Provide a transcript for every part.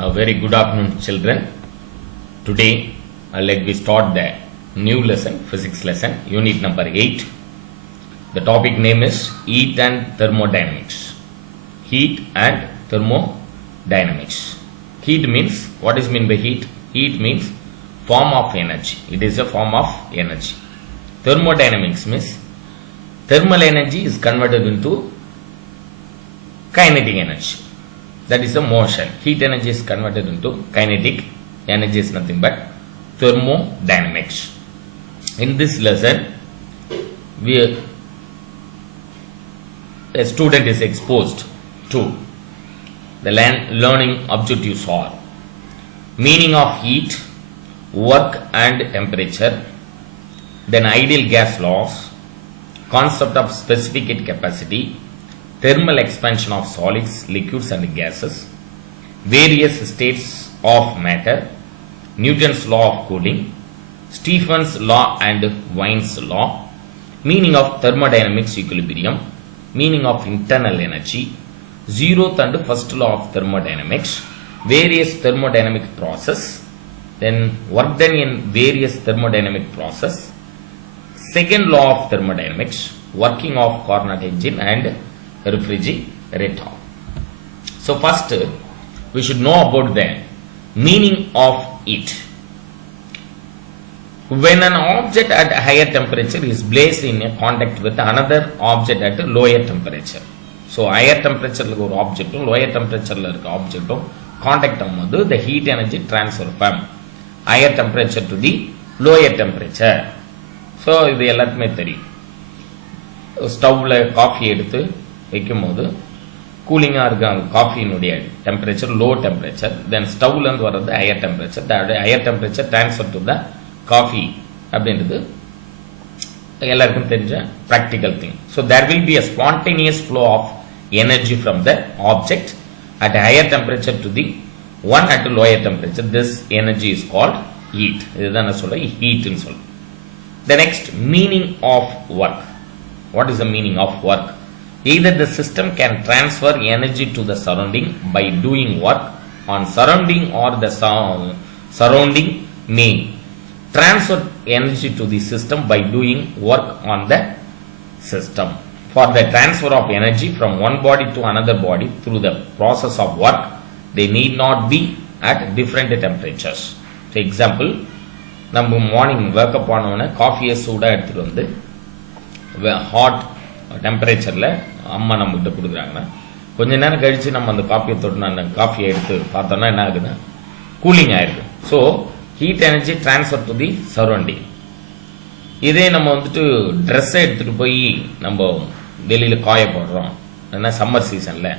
A very good afternoon, children. Today, let me start the new lesson, physics lesson, unit number 8. The topic name is heat and thermodynamics. Heat and thermodynamics. Heat means, what is meant by heat? Heat means form of energy. It is a form of energy. Thermodynamics means thermal energy is converted into kinetic energy. That is the motion. Heat energy is converted into kinetic energy is nothing but thermodynamics. In this lesson, a student is exposed to the learning objectives are meaning of heat, work and temperature, then ideal gas laws, concept of specific heat capacity, thermal expansion of solids, liquids and gases, various states of matter, Newton's law of cooling, Stephen's law and Wien's law, meaning of thermodynamics equilibrium, meaning of internal energy, zeroth and first law of thermodynamics, various thermodynamic process, then work done in various thermodynamic process, second law of thermodynamics, working of Carnot engine and refrigerator. So first we should know about the meaning of heat. When an object at higher temperature is placed in a contact with another object at a lower temperature. So higher temperature ஒரு object lower temperature object contact ஆகும்போது the heat energy transfer from higher temperature to the lower temperature. So இது எல்லாத்துக்குமே தெரியும். ஸ்டவ்ல coffee எடுத்து வைக்கும்போது கூலிங்காக இருக்க காஃபியினுடைய டெம்பரேச்சர் லோ டெம்பரேச்சர், தென் ஸ்டவ்லேருந்து வர்றது higher temperature, higher temperature transfer to the coffee அப்படின்றது எல்லாருக்கும் தெரிஞ்ச practical thing. So there will be a spontaneous flow of energy from the object at higher temperature to the one at lower temperature. This energy is called heat. இதுதான் நான் சொல்ல ஹீட்னு சொல்ல. The next meaning of work. What is the meaning of work? Either the system can transfer energy to the surrounding by doing work on surrounding, or the surrounding may transfer energy to the system by doing work on the system. For the transfer of energy from one body to another body through the process of work, they need not be at different temperatures. For example, நம்ம morning wake up ஆனோடனே காஃபியை சூடாக எடுத்துகிட்டு வந்து hot டெம்பரேச்சரில் அம்மா நம்மகிட்ட கொடுக்குறாங்கன்னா கொஞ்ச நேரம் கழித்து நம்ம அந்த காஃபியை தொட்டு அந்த காஃபியை எடுத்து பார்த்தோம்னா என்ன ஆகுதுன்னா கூலிங் ஆயிடுது. So heat energy transfer to the surrounding. இதே நம்ம வந்துட்டு ட்ரெஸ்ஸை எடுத்துகிட்டு போய் நம்ம வெளியில் காய போடுறோம், ஏன்னா சம்மர் சீசனில்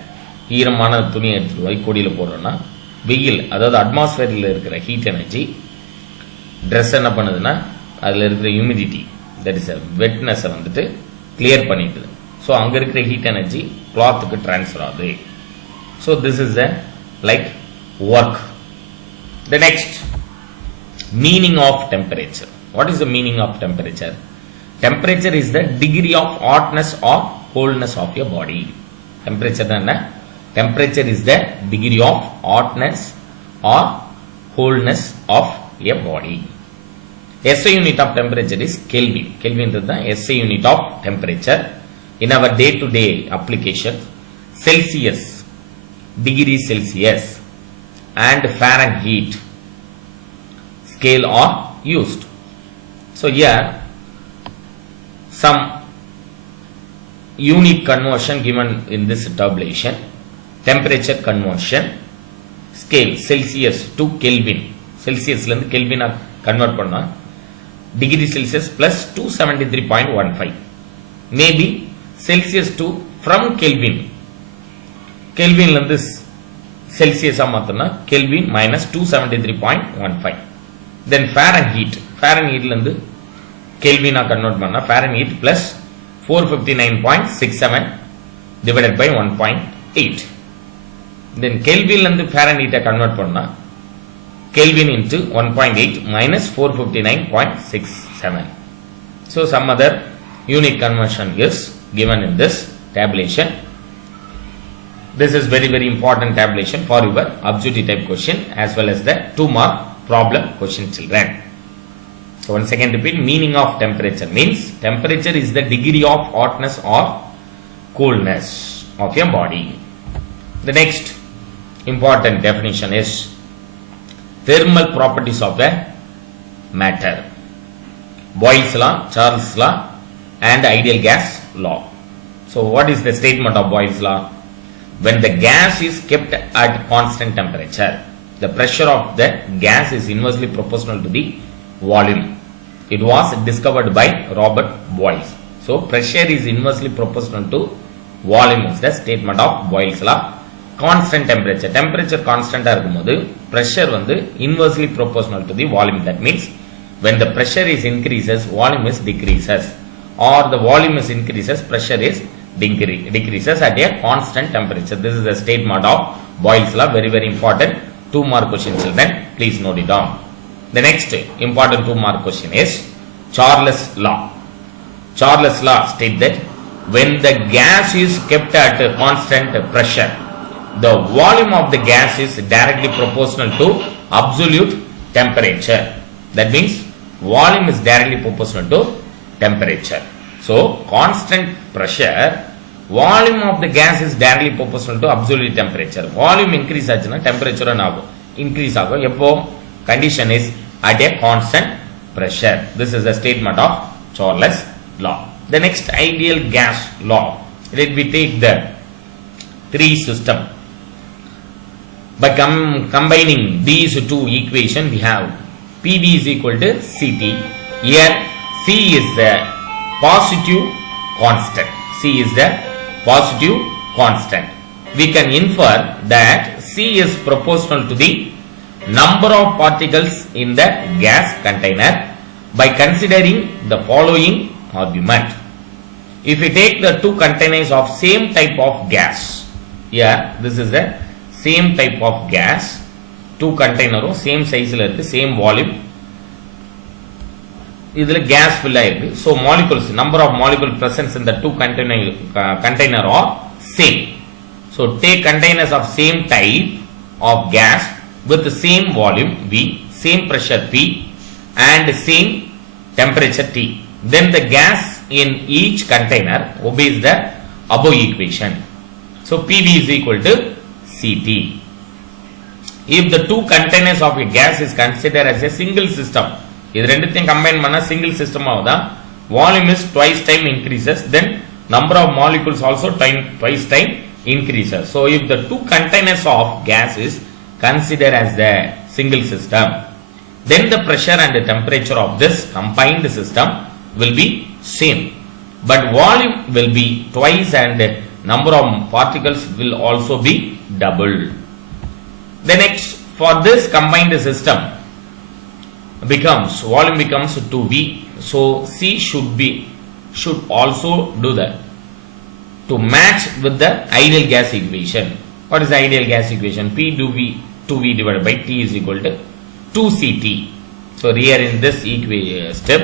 ஈரமான துணியை எடுத்துகிட்டு போய் கொடியில் போடுறோம்னா வெயில், அதாவது அட்மாஸ்பியரில் இருக்கிற ஹீட் எனர்ஜி ட்ரெஸ் என்ன பண்ணுதுன்னா அதில் இருக்கிற ஹியூமிடிட்டி, தட் இஸ் வெட்னஸை வந்துட்டு கிளியர் பண்ணிட்டுது. ஸோ அங்கே இருக்கிற ஹீட் எனர்ஜி கிளாத்துக்கு டிரான்ஸ்ஃபர் ஆகுது. So this is the like work. The next meaning of temperature. What is the meaning of temperature? Temperature is the degree of hotness or coldness of your body. Temperature தான் என்ன? Temperature is the degree of hotness or coldness of your body. SI unit of temperature is Kelvin. Kelvin is the SI unit of temperature. In our day-to-day application, Celsius, degree Celsius and Fahrenheit scale are used. So here some unit conversion given in this tabulation. Temperature conversion scale Celsius to Kelvin. Celsius ல இருந்து Kelvin convert பண்ணா degree Celsius plus 273.15, maybe Celsius to from Kelvin, கெல்வின்ல இருந்து செல்சியஸா மாத்தோம்னா Kelvin minus 273.15. Then Fahrenheit, ஃபாரன்ஹீட்ல இருந்து கெல்வினா கன்வெர்ட் பண்ணா Fahrenheit plus 459.67 divided by 1.8. Then கெல்வின்ல இருந்து ஃபாரன்ஹீட்டை கன்வெர்ட் பண்ணா Kelvin into 1.8 minus 459.67. So some other unit conversion is given in this tabulation. This is very very important tabulation for your objective type question as well as the 2-mark problem question, children. So once again repeat, meaning of temperature means temperature is the degree of hotness or coolness of your body. The next important definition is thermal properties of the matter. Boyle's law, Charles' law and ideal gas law. So what is the statement of Boyle's law? When the gas is kept at constant temperature, the pressure of the gas is inversely proportional to the volume. It was discovered by Robert Boyle. So pressure is inversely proportional to volume is the statement of Boyle's law. Constant temperature, temperature constant இருக்கும்போது pressure வந்து inversely proportional to the volume. That means when the pressure is increases, volume is decreases, or the volume is increases, pressure is decreases at a constant temperature. This is the statement of Boyle's law. Very very important 2-mark question, children. Please note it down. The next important 2-mark question is Charles' law. Charles' law states that when the gas is kept at a constant pressure, the volume of the gas is directly proportional to absolute temperature. That means volume is directly proportional to temperature. So constant pressure, volume of the gas is directly proportional to absolute temperature. Volume increase ஆச்சுனா temperature ஆகும், increase ஆகும். எப்போ condition is at a constant pressure. This is the statement of Charles' law. The next ideal gas law. Let me take the 3 system. By combining these 2 equations, we have PV is equal to CT. Here C is the positive constant. C is the positive constant. We can infer that C is proportional to the number of particles in the gas container by considering the following argument. If we take the 2 containers of same type of gas, here this is the same type of gas, 2 containers same size la irukku, same volume, idhula gas fill ஆயிருக்கு. So molecules, number of molecule presence in the 2 container are same. So take containers of same type of gas with the same volume V, same pressure P and same temperature T. Then the gas in each container obeys the above equation. So PV is equal to CT. If the 2 containers of a gas is considered as a single system, இது ரெண்டுத்தையும் combine பண்ணா single system ஆகுதா, volume is twice time increases, then number of molecules also twice time increases. So if the 2 containers of gas is considered as the single system, then the pressure and the temperature of this combined system will be same, but volume will be twice and number of particles will also be double. The next, for this combined system volume becomes 2V. So C should also do that to match with the ideal gas equation. What is the ideal gas equation? P2V divided by T is equal to 2CT. So here in this step,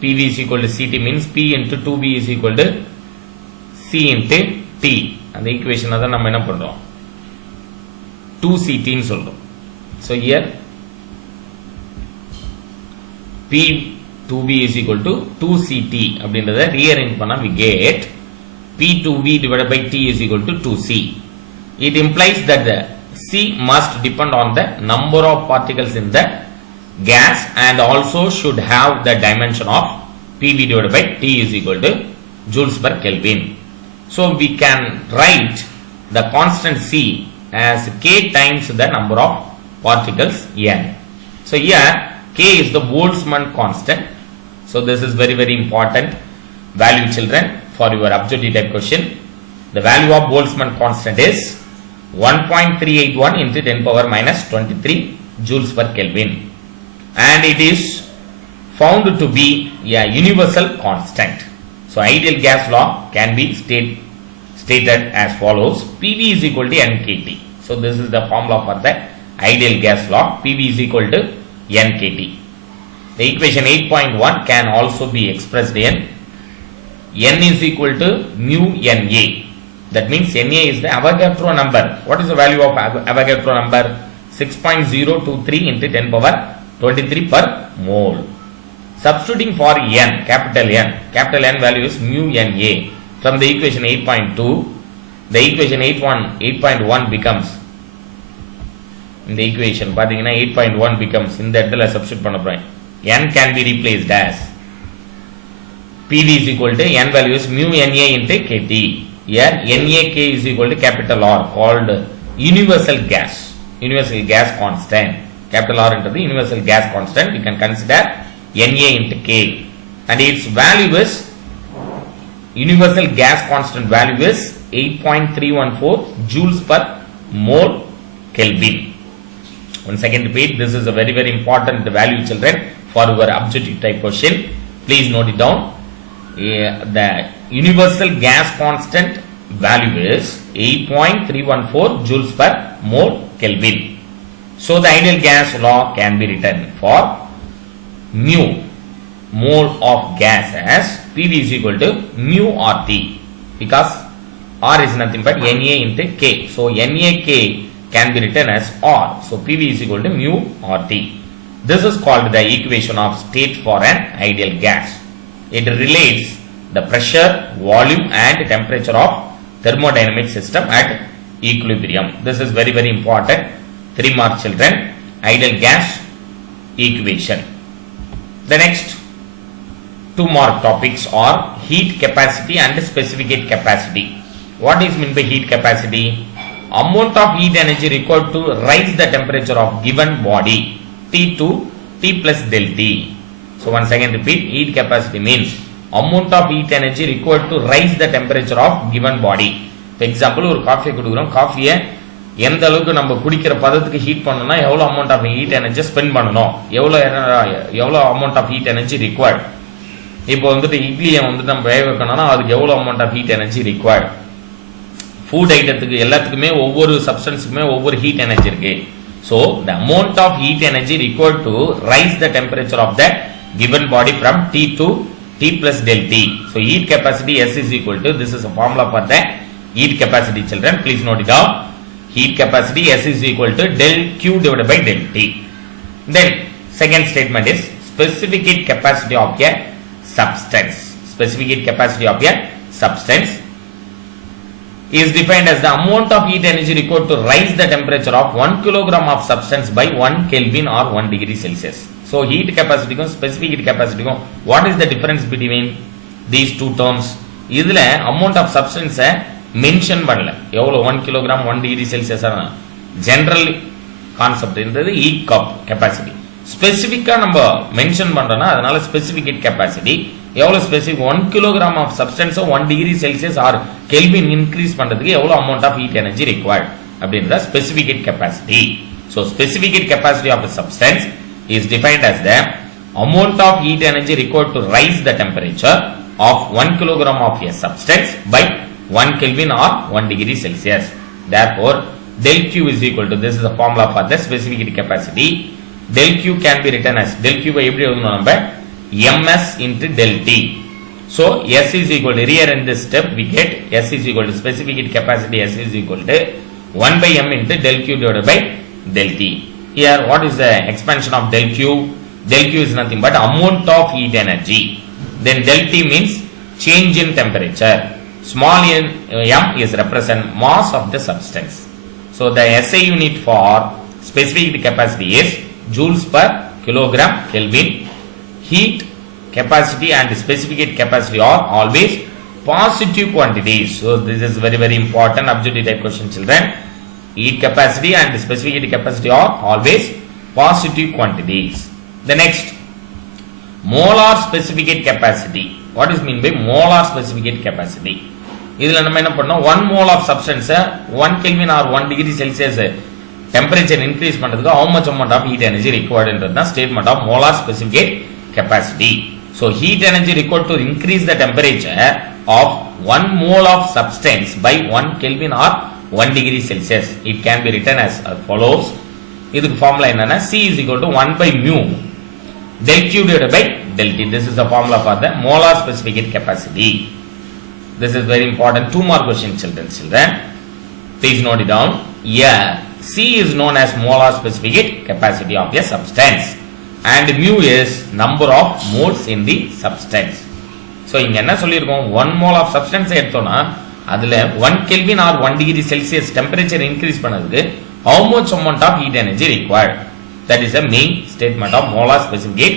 PV is equal to CT means P into 2V is equal to C into T. And the equation அத நம்ம என்ன பண்றோம், 2CT ன்னு சொல்றோம். So here P2V is equal to 2CT அப்படின்றத rearrange பண்ணா we get P2V divided by T is equal to 2C. It implies that the C must depend on the number of particles in the gas and also should have the dimension of PV divided by T is equal to joules per Kelvin. So we can write the constant C as K times the number of particles N. So here K is the Boltzmann constant. So this is very very important value, children, for your objective type question. The value of Boltzmann constant is 1.381 into 10 power minus 23 joules per Kelvin, and it is found to be a universal constant. So ideal gas law can be stated as follows: PV is equal to NKT. So this is the formula for the ideal gas law. PV is equal to NKT. The equation 8.1 can also be expressed in N is equal to mu NA. That means Na is the Avogadro number. What is the value of Avogadro number? 6.023 into 10 power 23 per mole. Substituting for N, capital N value is mu Na. From the equation 8.2, the equation 8.1 becomes, in the equation 8.1 becomes, in the இடத்துல substitute பண்ண போறேன். N can be replaced as PV is equal to N value is mu Na into Kt. Here NaK is equal to capital R, called universal gas constant. Capital R into the universal gas constant. You can consider Na into K, and its value is, universal gas constant value is 8.314 joules per mole Kelvin. One second repeat, this is a very important value, children, for your objective type question. Please note it down. The universal gas constant value is 8.314 joules per mole Kelvin. So the ideal gas law can be written for mu, mole of gas, as PV is equal to mu RT, because R is nothing but Na into K. So NaK can be written as R. So PV is equal to mu RT. This is called the equation of state for an ideal gas. It relates the pressure, volume and temperature of thermodynamic system at equilibrium. This is very important. 3 mark, children. Ideal gas equation. The next 2 mark topics are heat capacity and specific heat capacity. What is meant by heat capacity? Amount of heat energy required to rise the temperature of given body T to T plus del T. So once again repeat, heat capacity means amount of heat energy required to rise the temperature of given body. For example, ஒரு coffee குடிக்கிறோம், காஃபியை எந்த அளவுக்கு நம்ம குடிக்கிற பதத்துக்கு heat பண்ணணும்னா எவ்வளோ amount of heat energy spend பண்ணணும், எவ்வளோ amount of heat energy required. இப்போ வந்துட்டு இட்லியை வந்துட்டு நம்ம வேக வைக்கணும்னா அதுக்கு எவ்வளோ amount of heat energy required. Food ஐட்டத்துக்கு எல்லாத்துக்குமே ஒவ்வொரு சப்ஸ்டன்ஸுக்குமே ஒவ்வொரு ஹீட் எனர்ஜி இருக்கு. So the amount of heat energy required to raise the temperature of the given body from T to T plus del T. So heat capacity S is equal to, this is a formula for the heat capacity, children. Please note it down. Heat capacity S is equal to del Q divided by del T. Then second statement is specific heat capacity of a substance. Specific heat capacity of a substance is defined as the amount of heat energy required to rise the temperature of 1 kilogram of substance by 1 Kelvin or 1 degree Celsius. So heat capacity kum specific heat capacity kum what is the difference between these two terms? இதுல amount of substance mention பண்ணல, எவ்வளவு 1 kilogram 1 degree Celsius general concept இருந்தது heat capacity. ஸ்பெசிஃபிக்கா நம்ம mention பண்றோம்னா அதனால specific heat capacity எவ்வளவு specific 1 kilogram of substance 1 degree Celsius or Kelvin increase பண்றதுக்கு எவ்வளவு amount of heat energy required அப்படின்றத specific heat capacity. So specific heat capacity of a substance is defined as the amount of heat energy required to rise the temperature of 1 kilogram of a substance by 1 Kelvin or 1 degree Celsius. Therefore, del Q is equal to, this is the formula for the specific heat capacity. Del Q can be written as, del Q by எப்படி எழுதணும் நம்ம, ms into del T. So S is equal to, here in this step we get S is equal to specific heat capacity, S is equal to 1 by m into del Q divided by del T. Here what is the expansion of del Q? Del Q is nothing but amount of heat energy. Then del T means change in temperature. Small m is represent mass of the substance. So the SI unit for specific heat capacity is joules per kilogram Kelvin. Heat capacity and specific heat capacity are always positive quantities. So this is very very important objective type question, children. Heat capacity and specific heat capacity are always positive quantities. The next, molar specific heat capacity. What is mean by molar specific heat capacity? இதுல நம்ம என்ன பண்ணோம், 1 mole of substance 1 Kelvin or 1 degree Celsius temperature increase பண்றதுக்கு how much amount of heat energy required என்றது தான் statement of molar specific heat capacity. So heat energy required to increase the temperature of 1 mole of substance by 1 Kelvin or 1 degree Celsius. It can be written as follows. இதுக்கு formula என்னன்னா, C is equal to 1 by mu del Q divided by del T. This is the formula for the molar specific heat capacity. This is very important. 2 more questions, children. Please note it down. Here, C is known as molar specific capacity of a substance and mu is number of moles in the substance. So, இங்க என்ன சொல்லிருக்கோம் 1 mole of substance எடுத்தோம்னா அதுல 1 Kelvin or 1 degree Celsius temperature increase பண்ணதுக்கு how much amount of heat energy required? That is the main statement of molar specific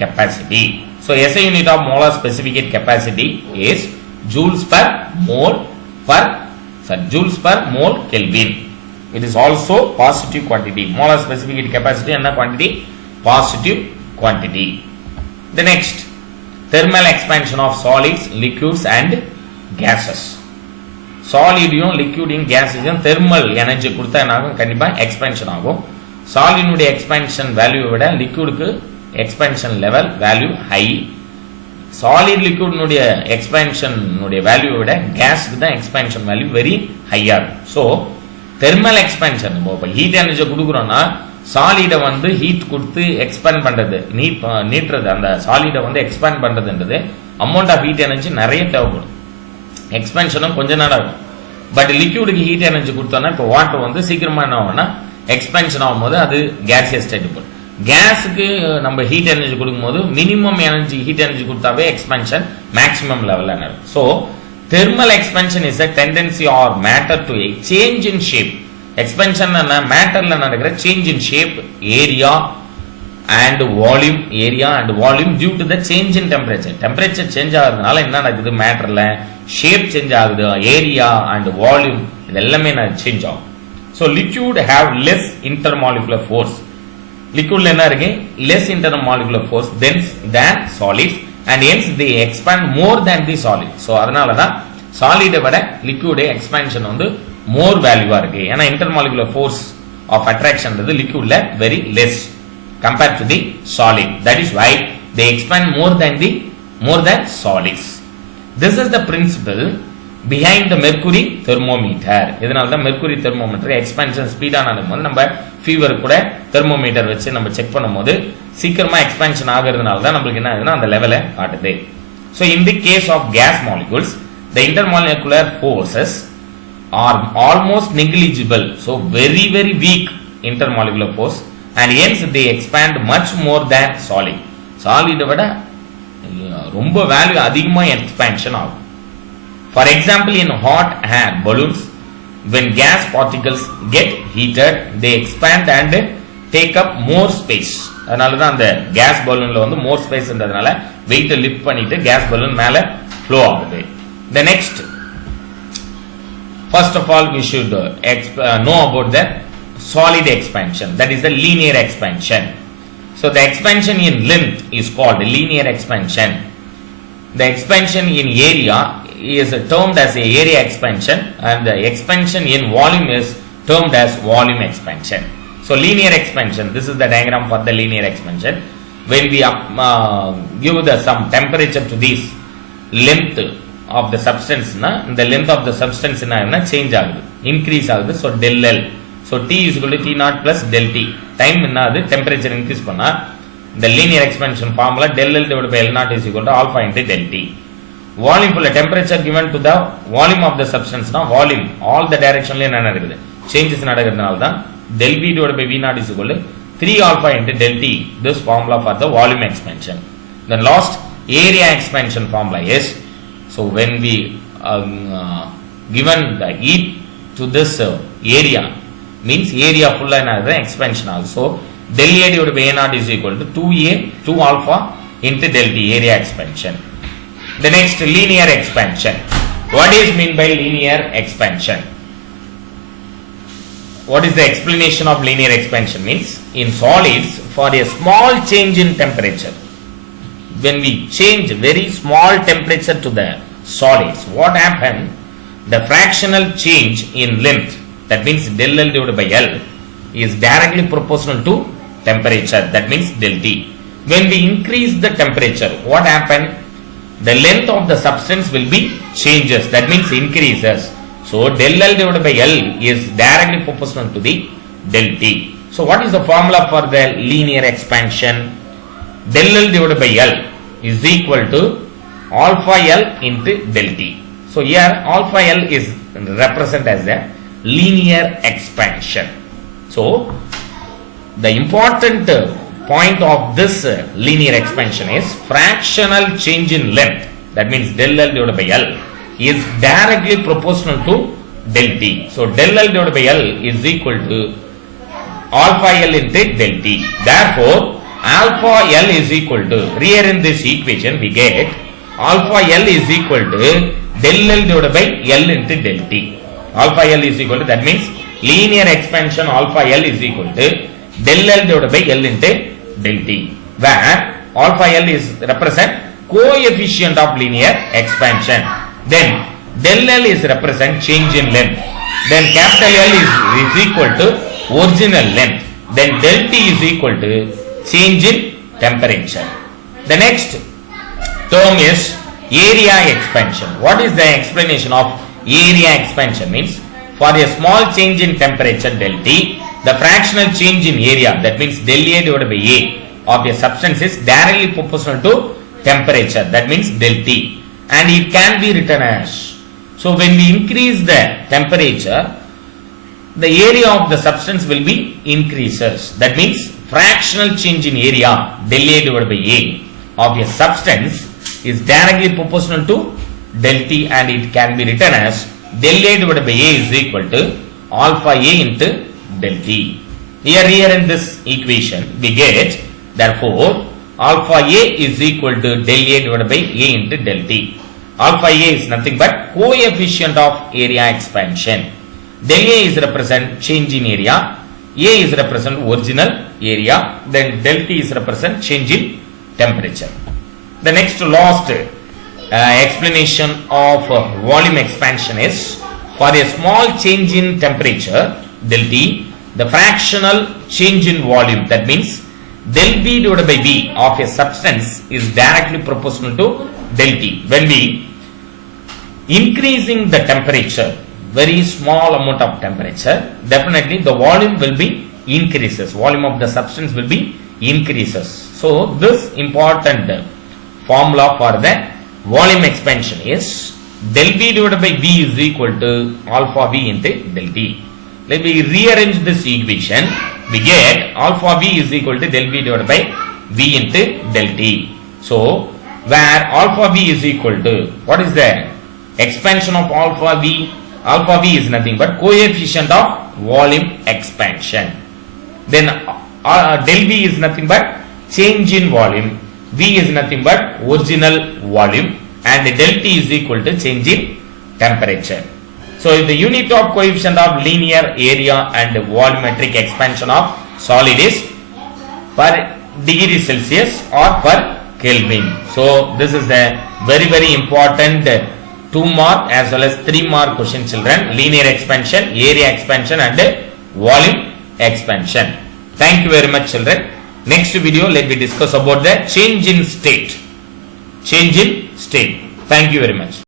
capacity. So, SI unit of molar specific capacity is joules per mole Kelvin. It is also positive quantity. Molar specific capacity and quantity positive quantity. The next, thermal expansion of solids, liquids and gases. Solid liquid gas thermal energy கொடுத்தா என்னாகும் கண்டிப்பா expansion ஆகும். Solid உடைய expansion value விட liquid க்கு expansion level value high. Solid liquid உடைய expansion உடைய value விட gas க்கு தான் expansion value very higher. So thermal expansion இப்போ heat energy கொடுக்குறோம்னா சாலிட வந்து ஹீட் கொடுத்து எக்ஸ்பேண்ட் பண்றது நீட்றது அந்த சாலிட வந்து எக்ஸ்பேண்ட் பண்றதுன்றது அமௌண்ட் ஆஃப் ஹீட் எனர்ஜி நிறைய தேவைப்படும். எக்ஸ்பென்ஷனும் கொஞ்ச நேரம் ஆகும். பட் லிக்விடுக்கு ஹீட் எனர்ஜி கொடுத்தோம்னா இப்போ வாட்டர் வந்து சீக்கிரமா என்ன ஆகும்னா எக்ஸ்பென்ஷன் ஆகும்போது அது கேசியஸ் ஸ்டேட் போகும். கேஸுக்கு நம்ம ஹீட் எனர்ஜி கொடுக்கும்போது மினிமம் எனர்ஜி ஹீட் எனர்ஜி கொடுத்தாவே எக்ஸ்பென்ஷன் மேக்ஸிமம் லெவல்ல நடக்கும். So thermal expansion is a tendency or matter to a change in shape. Expansion மேட்டர்ல நடக்கிற change in shape area and volume due to the change in temperature change ஆகுறதுனால என்ன நடக்குது மேட்டர்ல shape change ஆகுது area and volume இது எல்லாமே change ஆகும். So liquid have less intermolecular force. லிக்விட்ல என்ன இருக்கு less intermolecular force than solids and hence they expand more than the solid. So அதனாலதான் சாலிடை விட லிக்விட் எக்ஸ்பேன்ஷன் வந்து more value இருக்கு. ஏன்னா intermolecular force of attraction is liquidல very less compared to the solid. That is why they expand more than solids. This is the principle behind the mercury thermometer. இதனால தான் mercury thermometer expansion speed ஆனதும்போது நம்ம fever கூட thermometer வச்சு நம்ம check பண்ணும்போது சீக்கிரமா expansion ஆகிறதுனால தான் நமக்கு என்ன ஆகுதுன்னா அந்த லெவலை காட்டுது. So in the case of gas molecules the intermolecular forces are almost negligible. So very weak intermolecular force and hence they expand much more than solid. Solid விட ரொம்ப வேல்யூ அதிகமா எக்ஸ்பான்ஷன் ஆகும். For example in hot air balloons when gas particles get heated they expand and take up more space. அதனால தான் அந்த case பலூன்ல வந்து more space இருந்ததனால weight lift பண்ணிட்டு gas balloon மேல flow ஆகுது. The next, first of all, we should know about the solid expansion. That is the linear expansion. So the expansion in length is called linear expansion. The expansion in area is termed as a area expansion and the expansion in volume is termed as volume expansion. So linear expansion, this is the diagram for the linear expansion. When we give some temperature to this length of the substance the length of the substance change ஆகுது increase ஆகுது. so del L, so T is equal to T naught plus del T. time என்னது temperature increase பண்ணா the linear expansion formula del L divided by L naught is equal to alpha into del T. volume full temperature given to the volume of the substance volume all the directionல என்ன நடக்குது changes நடக்கிறதுனால தான் del V divided by V naught is equal to 3 alpha into del T. this formula for the volume expansion. Then last area expansion formula is, so when we given the heat to this area means area full another expansion also del A divided by A naught is equal to 2 alpha into del T area expansion. The next, linear expansion. What is mean by linear expansion? What is the explanation of linear expansion? Means in solids for a small change in temperature, when we change very small temperature to the solids, what happened? The fractional change in length, that means del L divided by L, is directly proportional to temperature, that means del T. When we increase the temperature, what happened? The length of the substance will be changes, that means increases. So del L divided by L is directly proportional to the del T. So what is the formula for the linear expansion? Del L divided by L is equal to alpha L into del T. So here alpha L is represented as a linear expansion. So the important point of this linear expansion is fractional change in length, that means del L divided by L, is directly proportional to del T. So del L divided by L is equal to alpha L into del T. Therefore alpha L is equal to, here in this equation we get alpha L is equal to del L divided by L into del T. Alpha L is equal to, that means linear expansion alpha L is equal to del L divided by L into del T, where alpha L is represent coefficient of linear expansion. Then del L is represent change in length. Then capital L is equal to original length. Then del T is equal to change in temperature. The next term is area expansion. What is the explanation of area expansion? Means for a small change in temperature del T, the fractional change in area, that means del A divided by A of a substance is directly proportional to temperature, that means del T, and it can be written as, so when we increase the temperature, the area of the substance will be increases. That means fractional change in area del A divided by A of a substance is directly proportional to del T, and it can be written as del A divided by A is equal to alpha A into del T. Here in this equation we get, therefore alpha A is equal to del A divided by A into del T. Alpha A is nothing but coefficient of area expansion. Del A is represent change in area, A is represent original area, then del T is represent change in temperature. The next last explanation of volume expansion is, for a small change in temperature del T, the fractional change in volume, that means del V divided by V of a substance is directly proportional to del T. When we increasing the temperature, very small amount of temperature, definitely the volume will be increases, volume of the substance will be increases. So this important formula for the volume expansion is del V divided by V is equal to alpha V into del T. Let me rearrange this equation. We get alpha V is equal to del V divided by V into del T. So where alpha V is equal to, what is the expansion of alpha V? Alpha V is nothing but coefficient of volume expansion. Then del V is nothing but change in volume. V is nothing but original volume, and del T is equal to change in temperature. So the unit of coefficient of linear area and volumetric expansion of solid is per degree Celsius or per Kelvin. So this is a very important 2 mark as well as 3 mark question, children. Linear expansion, area expansion and volume expansion. Thank you very much, children. Next video let me discuss about the change in state. Change in state. Thank you very much.